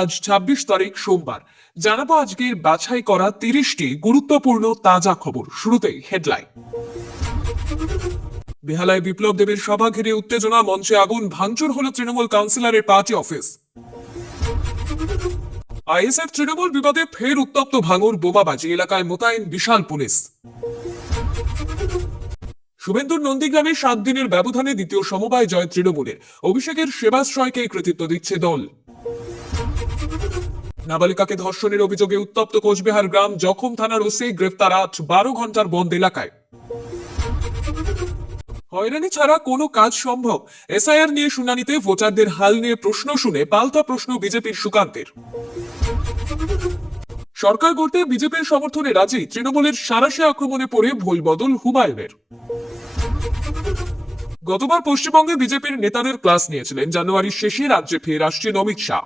আজ ২৬ তারিখ সোমবার। জানাবো আজকের বাছাই করা ৩০টি গুরুত্বপূর্ণ তাজা খবর। শুরুতেই হেডলাইন। বেহালায় বিপ্লব দেবের সভা ঘিরে উত্তেজনা, মঞ্চে আগুন, ভাঙচুর হলো তৃণমূল কাউন্সিলরের পার্টি অফিস। আইএসএফ তৃণমূল বিবাদে ফের উত্তপ্ত ভাঙর, বোমাবাজি, এলাকায় মোতায়েন বিশাল পুলিশ। শুভেন্দুর নন্দীগ্রামে ৭ দিনের ব্যবধানে দ্বিতীয় সমবায় জয় তৃণমূলের, অভিষেকের সেবাশ্রয়কে কৃতিত্ব দিচ্ছে দল। নাবালিকাকে ধর্ষণের অভিযোগে উত্তপ্ত কোচবিহার গ্রাম, জখম থানার ওসি গ্রেফতার ৮, ১২ ঘন্টার বন্ধ এলাকায়। হয়রানি ছাড়া কোনো কাজ সম্ভব, এসআইআর নিয়ে শুনানিতে ভোটারদের হাল নিয়ে প্রশ্ন শুনে পাল্টা প্রশ্ন বিজেপির সুকান্তের। সরকার গড়তে বিজেপির সমর্থনে রাজি, তৃণমূলের সাঁড়াশি আক্রমণে পড়ে ভুল বদল হুমায়ুনের। গতবার পশ্চিমবঙ্গে বিজেপির নেতাদের ক্লাস নিয়েছিলেন, জানুয়ারির শেষে রাজ্যে ফের আসছেন অমিত শাহ।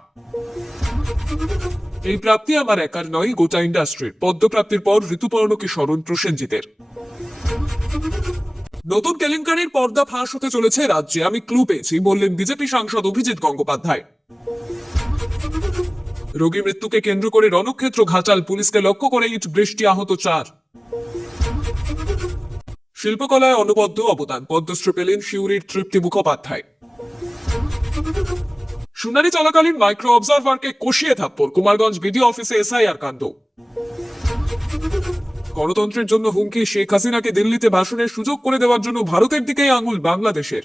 এই প্রাপ্তি আমার একার নয়, গোটা ইন্ডাস্ট্রির। পদ্মপ্রাপ্তির পর ঋতুপর্ণকে স্মরণ প্রসেনজিতের। নতুন কেলেঙ্কারির পর্দা ফাঁস হতে চলেছে রাজ্যে, আমি ক্লু পেয়েছি, বললেন বিজেপি সাংসদ অভিজিৎ গঙ্গোপাধ্যায়। রোগী মৃত্যুকে কেন্দ্র করে রণক্ষেত্র ঘাটাল, পুলিশকে লক্ষ্য করে ইট বৃষ্টি, আহত ৪। শিল্পকলায় অনবদ্য অবদান, পদ্মশ্রী পেলেন সিউড়ির তৃপ্তি মুখোপাধ্যায়। শুনানি চলাকালীন মাইক্রো অবজারভারকে কষিয়ে থাপ্পড়, কুমারগঞ্জ বিডিও অফিসে এসআইআর কাণ্ড। গণতন্ত্রের জন্য হুমকি, শেখ হাসিনাকে দিল্লিতে ভাষণের সুযোগ করে দেওয়ার জন্য ভারতের দিকেই আঙুল বাংলাদেশের।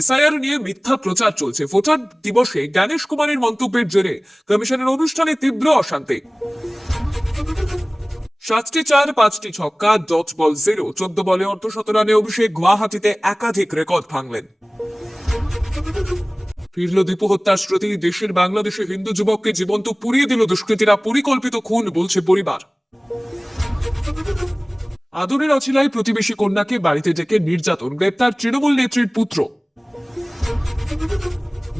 এসআইআর নিয়ে মিথ্যা প্রচার চলছে, ভোটার দিবসে জ্ঞানেশ কুমারের মন্তব্যের জেরে কমিশনের অনুষ্ঠানে তীব্র অশান্তি। ৭টি ৪, ৫টি ছক্কা, ডট বল 0, ১৪ বলে অর্ধশত রানে অভিষেক, গুয়াহাটিতে একাধিক রেকর্ড ভাঙলেন। ফিরল দীপু হত্যার স্মৃতি, দেশের বাংলাদেশে হিন্দু যুবককে জীবন্ত পুড়িয়ে দিল দুষ্কৃতীরা, পরিকল্পিত খুন বলছে পরিবার। আদরের অছিলায় প্রতিবেশী কন্যাকে বাড়িতে ডেকে নির্যাতন, গ্রেপ্তার তৃণমূল নেত্রীর পুত্র।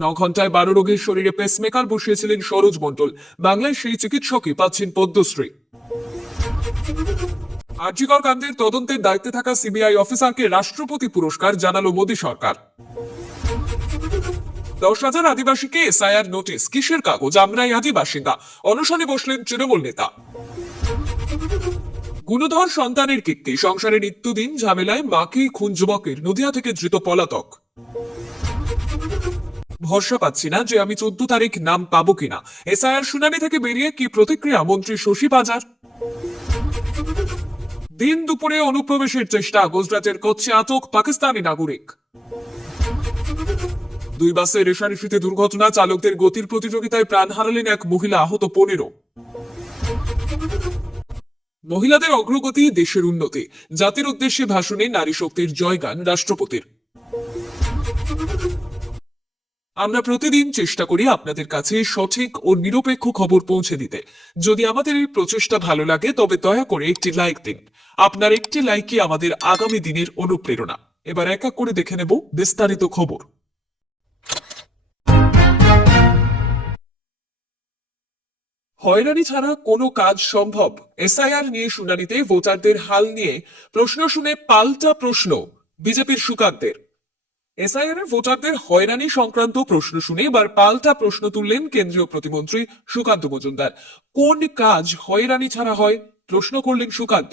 ৯ ঘন্টায় ১২ রোগীর শরীরে পেসমেকার বসিয়েছিলেন সরোজ মণ্ডল, বাংলায় সেই চিকিৎসকই পাচ্ছেন পদ্মশ্রী। আরজিকর কাণ্ডের তদন্তের দায়িত্বে থাকা সিবিআই অফিসারকে রাষ্ট্রপতি পুরস্কার জানালো মোদী সরকার। ১০,০০০ আদিবাসীকে এসআইআর নোটিশ, কিসের কাগজ, আমরাই আদিবাসিন্দা, অনশনে বসলেন তৃণমূল নেতা। গুণধর সন্তানের কীর্তি, সংসারে নিত্যদিন ঝামেলায় মাকেই খুন যুবকের, নদিয়া থেকে ধৃত পলাতক। ভরসা পাচ্ছি না যে আমি ১৪ তারিখ নাম পাবো কিনা, এসআইআর শুনানি থেকে বেরিয়ে কি প্রতিক্রিয়া মন্ত্রী শশী বাজার। দিন দুপুরে অনুপ্রবেশের চেষ্টা, গুজরাটের কচ্ছে আটক পাকিস্তানি নাগরিক। ২ বাসে রেশারেশিতে দুর্ঘটনা, চালকদের গতির প্রতিযোগিতায় প্রাণ হারালেন এক মহিলা, আহত ১৫। মহিলাদের অগ্রগতি দেশের উন্নতি, জাতির উদ্দেশ্যে ভাষণে নারী শক্তির জয়গান রাষ্ট্রপতির। আমরা প্রতিদিন চেষ্টা করি আপনাদের কাছে সঠিক ও নিরপেক্ষ খবর পৌঁছে দিতে। যদি আমাদের এই প্রচেষ্টা ভালো লাগে তবে দয়া করে একটি লাইক দিন। আপনার একটি লাইকই আমাদের আগামী দিনের অনুপ্রেরণা। এবার এক এক করে দেখে নেব বিস্তারিত খবর। হয়রানি ছাড়া কোনো কাজ সম্ভব, এসআইআর নিয়ে শুনানিতে ভোটারদের হাল নিয়ে প্রশ্ন শুনে পাল্টা প্রশ্ন বিজেপির সুকান্তের। এসআইআর ভোটারদের হয়রানি সংক্রান্ত প্রশ্ন শুনে এবার পাল্টা প্রশ্ন তুললেন কেন্দ্রীয় প্রতিমন্ত্রী সুকান্ত মজুমদার। কোন কাজ হয়রানি ছাড়া হয়, প্রশ্ন করলেন সুকান্ত।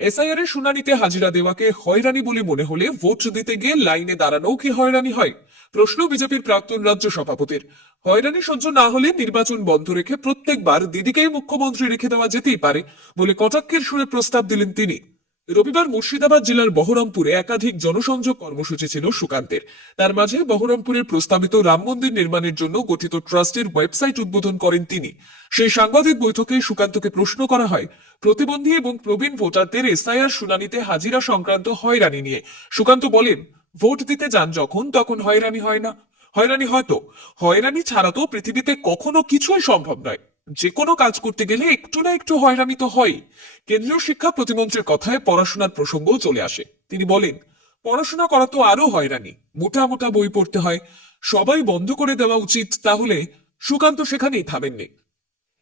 এসআইআর এর শুনানিতে হাজিরা দেওয়াকে হয়রানি বলে মনে হলে ভোট দিতে গিয়ে লাইনে দাঁড়ানো কি হয়রানি হয়, প্রশ্ন বিজেপির প্রাক্তন রাজ্য সভাপতির। হয়রানি সহ্য না হলে নির্বাচন বন্ধ রেখে প্রত্যেকবার দিদিকেই মুখ্যমন্ত্রী রেখে দেওয়া যেতেই পারে বলে কটাক্ষের সুরে প্রস্তাব দিলেন তিনি। রবিবার মুর্শিদাবাদ জেলার বহরমপুরে একাধিক জনসংযোগ কর্মসূচি ছিল সুকান্তের। তার মাঝে বহরমপুরের প্রস্তাবিত রাম মন্দির নির্মাণের জন্য গঠিত ট্রাস্টের ওয়েবসাইট উদ্বোধন করেন তিনি। সেই সাংবাদিক বৈঠকে সুকান্তকে প্রশ্ন করা হয় প্রতিবন্ধী এবং প্রবীণ ভোটারদের এসআইআর শুনানিতে হাজিরা সংক্রান্ত হয়রানি নিয়ে। সুকান্ত বলেন, ভোট দিতে যান যখন তখন হয়রানি হয় না? হয়রানি হয়তো, হয়রানি ছাড়া তো পৃথিবীতে কখনো কিছুই সম্ভব নয়। যে কোনো কাজ করতে গেলে একটু না একটু হয়রানি তো হয়। কেন্দ্রীয় শিক্ষা প্রতিমন্ত্রীর কথায় পড়াশোনার প্রসঙ্গও চলে আসে। তিনি বলেন, পড়াশোনা করা তো আরো হয়রানি, মোটা মোটা বই পড়তে হয়, সবাই বন্ধ করে দেওয়া উচিত। তাহলে সুকান্ত সেখানেই থামেননি।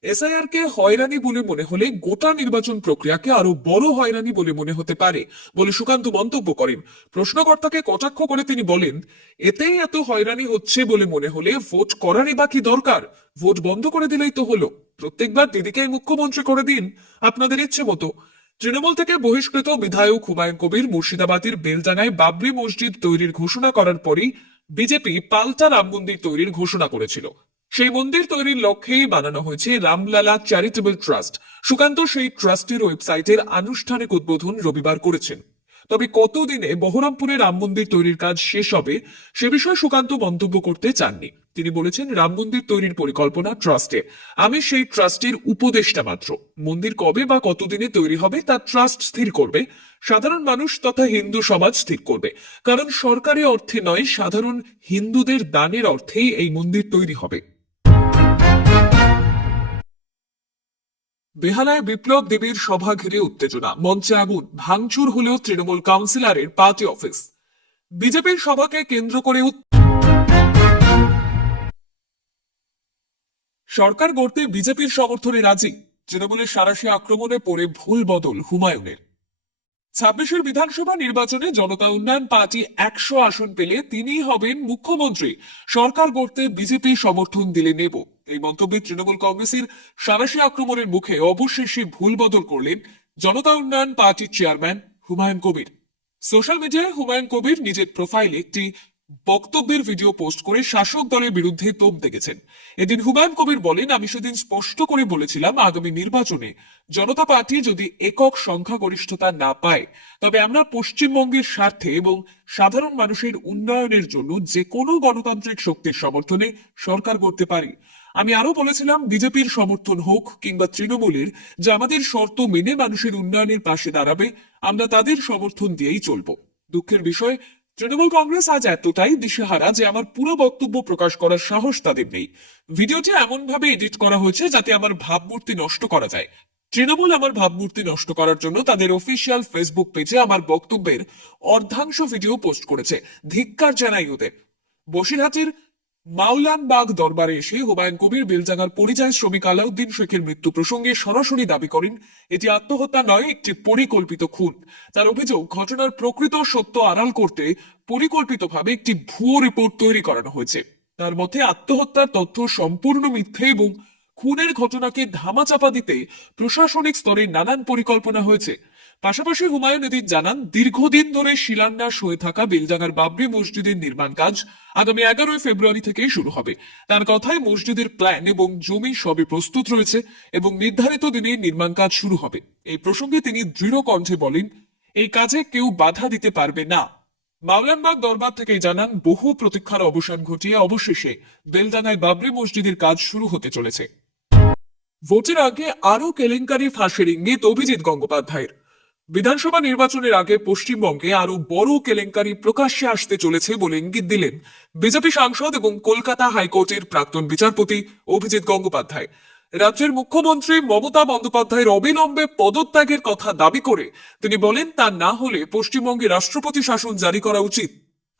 এসআইআর কে হয়রানি বলে মনে হলে গোটা নির্বাচন প্রক্রিয়াকে আরো বড় হয়রানি বলে মনে হতে পারে বলে সুকান্ত মন্তব্য করেন। প্রশ্নকর্তাকে কটাক্ষ করে তিনি বলেন, এতেই এত হয়রানি হচ্ছে বলে মনে হলে ভোট করারই বা কি দরকার? ভোট বন্ধ করে দিলেই তো হলো। প্রত্যেকবার দিদিকেই মুখ্যমন্ত্রী করে দিন আপনাদের ইচ্ছে মতো। তৃণমূল থেকে বহিষ্কৃত বিধায়ক হুমায়ুন কবির মুর্শিদাবাদের বেলডাঙ্গায় বাবরি মসজিদ তৈরির ঘোষণা করার পরই বিজেপি পাল্টা রাম মন্দির তৈরির ঘোষণা করেছিল। সেই মন্দির তৈরির লক্ষ্যেই বানানো হয়েছে রামলালা চ্যারিটেবল ট্রাস্ট। সুকান্ত সেই ট্রাস্টের ওয়েবসাইটের আনুষ্ঠানিক উদ্বোধন রবিবার করেছেন। তবে কতদিনে বহরমপুরে রাম মন্দির তৈরির কাজ শেষ হবে সে বিষয়ে সুকান্ত মন্তব্য করতে চাননি। তিনি বলেছেন, রাম মন্দির তৈরির পরিকল্পনা ট্রাস্টে, আমি সেই ট্রাস্টের উপদেষ্টা মাত্র। মন্দির কবে বা কতদিনে তৈরি হবে তা ট্রাস্ট স্থির করবে, সাধারণ মানুষ তথা হিন্দু সমাজ স্থির করবে। কারণ সরকারি অর্থে নয়, সাধারণ হিন্দুদের দানের অর্থেই এই মন্দির তৈরি হবে। বেহালায় বিপ্লব দেবীর সভা ঘিরে উত্তেজনা, মঞ্চে আগুন, ভাঙচুর হলেও তৃণমূল কাউন্সিলরের পার্টি অফিস। বিজেপির সভাকে কেন্দ্র করে সরকার গড়তে বিজেপির সমর্থনে রাজি, তৃণমূলের সাঁড়াশি আক্রমণে পড়ে ভুল বদল হুমায়ুনের। 26-এর বিধানসভা নির্বাচনে জনতা উন্নয়ন পার্টি 100 আসন পেলে তিনিই হবেন মুখ্যমন্ত্রী। সরকার গড়তে বিজেপি সমর্থন দিলে নেব, এই মন্তব্যে তৃণমূল কংগ্রেসের সাঁড়াশি আক্রমণের মুখে অবশেষে ভুল বদল করলেন জনতা উন্নয়ন পার্টির চেয়ারম্যান হুমায়ুন কবির। সোশ্যাল মিডিয়ায় হুমায়ুন কবির নিজের প্রোফাইলে একটি বক্তব্যের ভিডিও পোস্ট করে শাসক দলের বিরুদ্ধে তোপ দেখেছেন। এদিন হুমায়ুন কবির বলেন, আমি সেদিন স্পষ্ট করে বলেছিলাম আগামী নির্বাচনে জনতা পার্টি যদি একক সংখ্যাগরিষ্ঠতা না পায়, তবে আমরা পশ্চিমবঙ্গের স্বার্থে এবং সাধারণ মানুষের উন্নয়নের জন্য যে কোনো গণতান্ত্রিক শক্তির সমর্থনে সরকার করতে পারি। আমি আরো বলেছিলাম, বিজেপির সমর্থন হোক কিংবা তৃণমূলের, যা আমাদের শর্ত মেনে মানুষের উন্নয়নের পাশে দাঁড়াবে, আমরা তাদের সমর্থন দিয়েই চলব। দুঃখের বিষয়, তৃণমূল কংগ্রেস আজ এতটাই দিশেহারা যে আমার পুরো বক্তব্য প্রকাশ করার সাহস তাদের নেই। ভিডিওটি এমন ভাবে এডিট করা হয়েছে যাতে আমার ভাবমূর্তি নষ্ট করা যায়। তৃণমূল আমার ভাবমূর্তি নষ্ট করার জন্য তাদের অফিসিয়াল ফেসবুক পেজে আমার বক্তব্যের অর্ধাংশ ভিডিও পোস্ট করেছে। ধিক্কার জানাই ওদের। বসিরহাটের মাওলানবাগ দরবারে এসে হুমায়ুন কবির বেলডাঙ্গার পরিযায়ী শ্রমিক আলাউদ্দিন শেখের মৃত্যু প্রসঙ্গে সরাসরি দাবি করেন, এটি আত্মহত্যা নয়, একটি পরিকল্পিত খুন। তার অভিযোগ, ঘটনার প্রকৃত সত্য আড়াল করতে পরিকল্পিতভাবে একটি ভুয়ো রিপোর্ট তৈরি করানো হয়েছে। তার মতে আত্মহত্যার তথ্য সম্পূর্ণ মিথ্যে এবং খুনের ঘটনাকে ধামাচাপা দিতে প্রশাসনিক স্তরে নানান পরিকল্পনা হয়েছে। পাশাপাশি হুমায়ুন এদিন জানান, দীর্ঘদিন ধরে শিলান্যাস হয়ে থাকা বেলডাঙ্গার বাবরি মসজিদের নির্মাণ কাজ আগামী 11 ফেব্রুয়ারি থেকে শুরু হবে। তার কথায় মসজিদের প্ল্যান এবং জমি সবই প্রস্তুত রয়েছে এবং নির্ধারিত দিনে নির্মাণ কাজ শুরু হবে। এই প্রসঙ্গে তিনি দৃঢ় কণ্ঠে বলেন, এই কাজে কেউ বাধা দিতে পারবে না। মাওলানবাগ দরবার থেকে জানান, বহু প্রতীক্ষার অবসান ঘটিয়ে অবশেষে বেলডাঙ্গায় বাবরি মসজিদের কাজ শুরু হতে চলেছে। ভোটের আগে আরো কেলেঙ্কারি ফাঁসের ইঙ্গিত অভিজিৎ গঙ্গোপাধ্যায়ের। বিধানসভা নির্বাচনের আগে পশ্চিমবঙ্গে আরো বড় কেলেঙ্কারি প্রকাশ্যে আসতে চলেছে বলে ইঙ্গিত দিলেন বিজেপি সাংসদ এবং কলকাতা হাইকোর্টের প্রাক্তন বিচারপতি অভিজিৎ গঙ্গোপাধ্যায়। রাজ্যের মুখ্যমন্ত্রী মমতা বন্দ্যোপাধ্যায়ের অবিলম্বে পদত্যাগের কথা দাবি করে তিনি বলেন, তা না হলে পশ্চিমবঙ্গে রাষ্ট্রপতি শাসন জারি করা উচিত।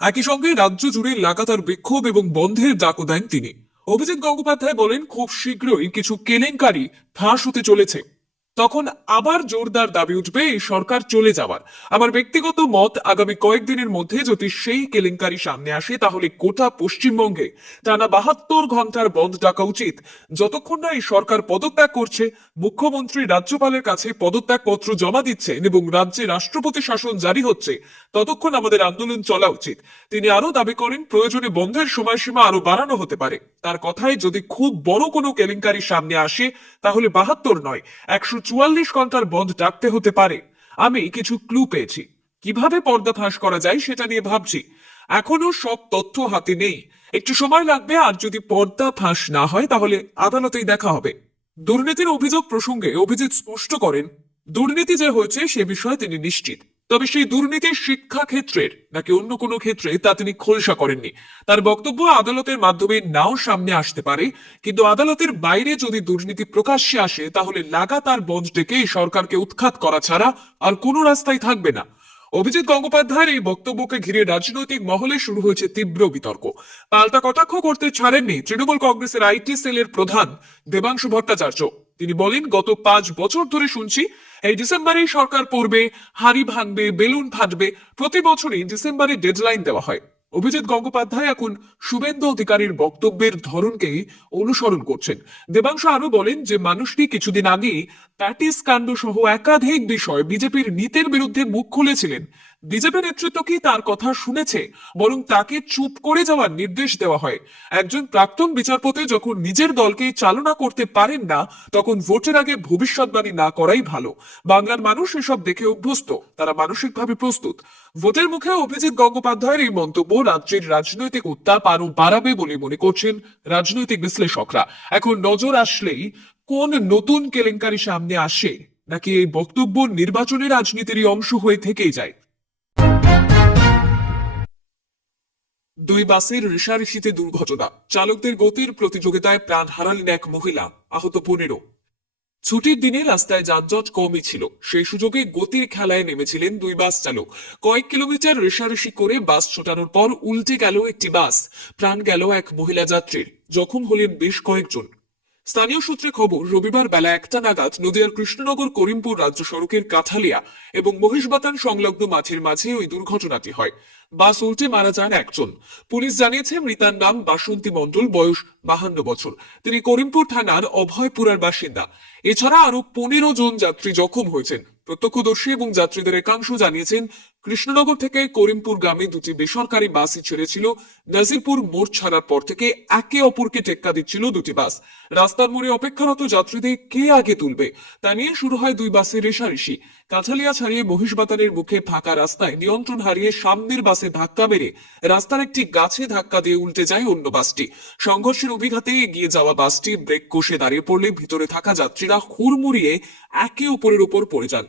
একই সঙ্গে রাজ্য জুড়ে লাগাতার বিক্ষোভ এবং বন্ধের ডাকও দেন তিনি। অভিজিৎ গঙ্গোপাধ্যায় বলেন, খুব শীঘ্রই কিছু কেলেঙ্কারি ফাঁস হতে চলেছে, তখন আবার জোরদার দাবি উঠবে এই সরকার চলে যাওয়ার। আমার ব্যক্তিগত মত, আগামী কয়েকদিনের মধ্যে যদি সেই কেলেঙ্কারি সামনে আসে তাহলে গোটা পশ্চিমবঙ্গে টানা 72 ঘন্টার বন্ধ ডাকা উচিত। যতক্ষণ না এই সরকার পদত্যাগ করছে, মুখ্যমন্ত্রী রাজ্যপালের কাছে পদত্যাগ পত্র জমা দিচ্ছেন এবং রাজ্যে রাষ্ট্রপতি শাসন জারি হচ্ছে, ততক্ষণ আমাদের আন্দোলন চলা উচিত। তিনি আরো দাবি করেন, প্রয়োজনে বন্ধের সময়সীমা আরো বাড়ানো হতে পারে। তার কথায়, যদি খুব বড় কোনো কেলেঙ্কারি সামনে আসে তাহলে 72 নয়, 144 ঘন্টার বন্ধ ডাকতে হতে পারে। আমি কিছু ক্লু পেয়েছি, কিভাবে পর্দা ফাঁস করা যায় সেটা নিয়ে ভাবছি। এখনো সব তথ্য হাতে নেই, একটু সময় লাগবে। আর যদি পর্দা ফাঁস না হয় তাহলে আদালতেই দেখা হবে। দুর্নীতির অভিযোগ প্রসঙ্গে অভিজিৎ স্পষ্ট করেন, দুর্নীতি যে হয়েছে সে বিষয়ে তিনি নিশ্চিত, তবে সেই দুর্নীতির শিক্ষা ক্ষেত্রের নাকি অন্য কোনো ক্ষেত্রে তা তিনি খোলসা করেননি। তার বক্তব্য আদালতের মাধ্যমে নাও সামনে আসতে পারে, কিন্তু আদালতের বাইরে যদি দুর্নীতি প্রকাশ্যে আসে তাহলে লাগাতার বন্ধ ডেকে সরকারকে উৎখাত করা ছাড়া আর কোনো রাস্তাই থাকবে না। অভিজিৎ গঙ্গোপাধ্যায়ের এই বক্তব্যকে ঘিরে রাজনৈতিক মহলে শুরু হয়েছে তীব্র বিতর্ক। পাল্টা কটাক্ষ করতে ছাড়েননি তৃণমূল কংগ্রেসের আইটি সেলের প্রধান দেবাংশু ভট্টাচার্য। তিনি বলেন, গত 5 বছর ধরে শুনছি এই ডিসেম্বরেই সরকার পড়বে, হাড়ি ভাঙবে, বেলুন ফাটবে, প্রতি বছরই ডিসেম্বরে ডেডলাইন দেওয়া হয়। অভিজিৎ গঙ্গোপাধ্যায় এখন শুভেন্দু অধিকারীর বক্তব্যের ধরনকেই অনুসরণ করছেন। দেবাংশু আরো বলেন যে মানুষটি কিছুদিন আগেই প্যাটিস কাণ্ড সহ একাধিক বিষয় বিজেপির নীতির বিরুদ্ধে মুখ খুলেছিলেন। বিজেপি নেতৃত্ব কি তার কথা শুনেছে? বরং তাকে চুপ করে যাওয়ার নির্দেশ দেওয়া হয়। একজন প্রাক্তন বিচারপতি যখন নিজের দলকে চালনা করতে পারেন না, তখন ভোটের আগে ভবিষ্যৎবাণী না করাই ভালো। বাংলার মানুষ এসব দেখে অভ্যস্ত, তারা মানসিকভাবে প্রস্তুত। ভোটের মুখে অভিজিৎ গঙ্গোপাধ্যায়ের এই মন্তব্য রাজ্যের রাজনৈতিক উত্তাপ আরো বাড়াবে বলে মনে করছেন রাজনৈতিক বিশ্লেষকরা। এখন নজর আসলেই কোন নতুন কেলেঙ্কারি সামনে আসে, নাকি এই বক্তব্য নির্বাচনী রাজনীতির অংশ হয়ে থেকেই যায়। দুই বাসের রেষারেষিতে দুর্ঘটনা, চালকদের গতির প্রতিযোগিতায় প্রাণ হারালেন এক মহিলা, আহত 15। ছুটির দিনে রাস্তায় যানজট কমই ছিল, সেই সুযোগে গতির খেলায় নেমেছিলেন দুই বাস চালক। কয়েক কিলোমিটার রেষারেষি করে বাস ছোটানোর পর উল্টে গেল একটি বাস, প্রাণ গেল এক মহিলা যাত্রীর, জখম হলেন বেশ কয়েকজন। স্থানীয় সূত্রে খবর, রবিবার বেলা 1টা নাগাদ নদিয়ার কৃষ্ণনগর করিমপুর রাজ্য সড়কের কাঠালিয়া এবং মহিষবাতান সংলগ্ন মাঠের মাঝে ওই দুর্ঘটনাটি হয়। বাস উল্টে মারা যান একজন। পুলিশ জানিয়েছে মৃতার নাম বাসন্তী মণ্ডল, বয়স 52 বছর। তিনি করিমপুর থানার অভয়পুরার বাসিন্দা। এছাড়া আরো 15 জন যাত্রী জখম হয়েছেন। প্রত্যক্ষদর্শী এবং যাত্রীদের একাংশ জানিয়েছেন, কৃষ্ণনগর থেকে করিমপুরগামী দুটি বেসরকারি বাসই ছেড়েছিল। নাজিরপুর মোড় ছাড়ার পর থেকে একে অপরকে টেক্কা দিচ্ছিল দুটি বাস। রাস্তার মোড়ে অপেক্ষারত যাত্রীদের কে আগে তুলবে তা নিয়ে শুরু হয় দুই বাসের রেষারেষি। কাঠালিয়া ছাড়িয়ে মহিষবাতানের মুখে ফাঁকা রাস্তায় নিয়ন্ত্রণ হারিয়ে সামনের বাসে ধাক্কা মেরে রাস্তার একটি গাছে ধাক্কা দিয়ে উল্টে যায় অন্য বাসটি। সংঘর্ষের অভিঘাতে এগিয়ে যাওয়া বাসটি ব্রেক কষে দাঁড়িয়ে পড়লে ভিতরে থাকা যাত্রীরা হুড়মুড়িয়ে একে অপরের উপর পড়ে যান।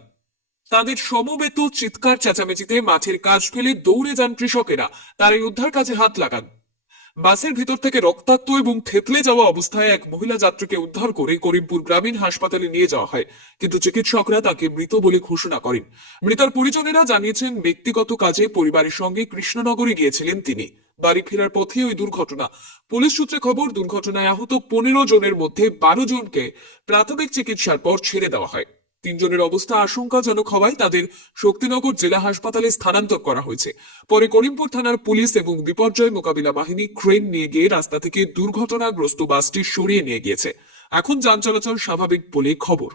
তাদের সমবেত চিৎকার চেঁচামেচিতে মাঠের কাজ ফেলে দৌড়ে যান কৃষকেরা, তার এই উদ্ধার কাজে হাত লাগান। বাসের ভিতর থেকে রক্তাক্ত এবং থেতলে যাওয়া অবস্থায় এক মহিলা যাত্রীকে উদ্ধার করে করিমপুর গ্রামীণ হাসপাতালে নিয়ে যাওয়া হয়, কিন্তু চিকিৎসকরা তাকে মৃত বলে ঘোষণা করেন। মৃতার পরিজনেরা জানিয়েছেন, ব্যক্তিগত কাজে পরিবারের সঙ্গে কৃষ্ণনগরে গিয়েছিলেন তিনি। বাড়ি ফেরার পথে ওই দুর্ঘটনা। পুলিশ সূত্রে খবর, দুর্ঘটনায় আহত 15 জনের মধ্যে 12 জনকে প্রাথমিক চিকিৎসার পর ছেড়ে দেওয়া হয়। 3 জনের অবস্থা আশঙ্কাজনক হওয়ায় তাদের শক্তিনগর জেলা হাসপাতালে স্থানান্তর করা হয়েছে। পরে করিমপুর থানার পুলিশ এবং বিপর্যয় মোকাবিলা বাহিনী ক্রেন নিয়ে গিয়ে রাস্তা থেকে দুর্ঘটনাগ্রস্ত বাসটি সরিয়ে নিয়ে গিয়েছে। এখন যান চলাচল স্বাভাবিক বলে খবর।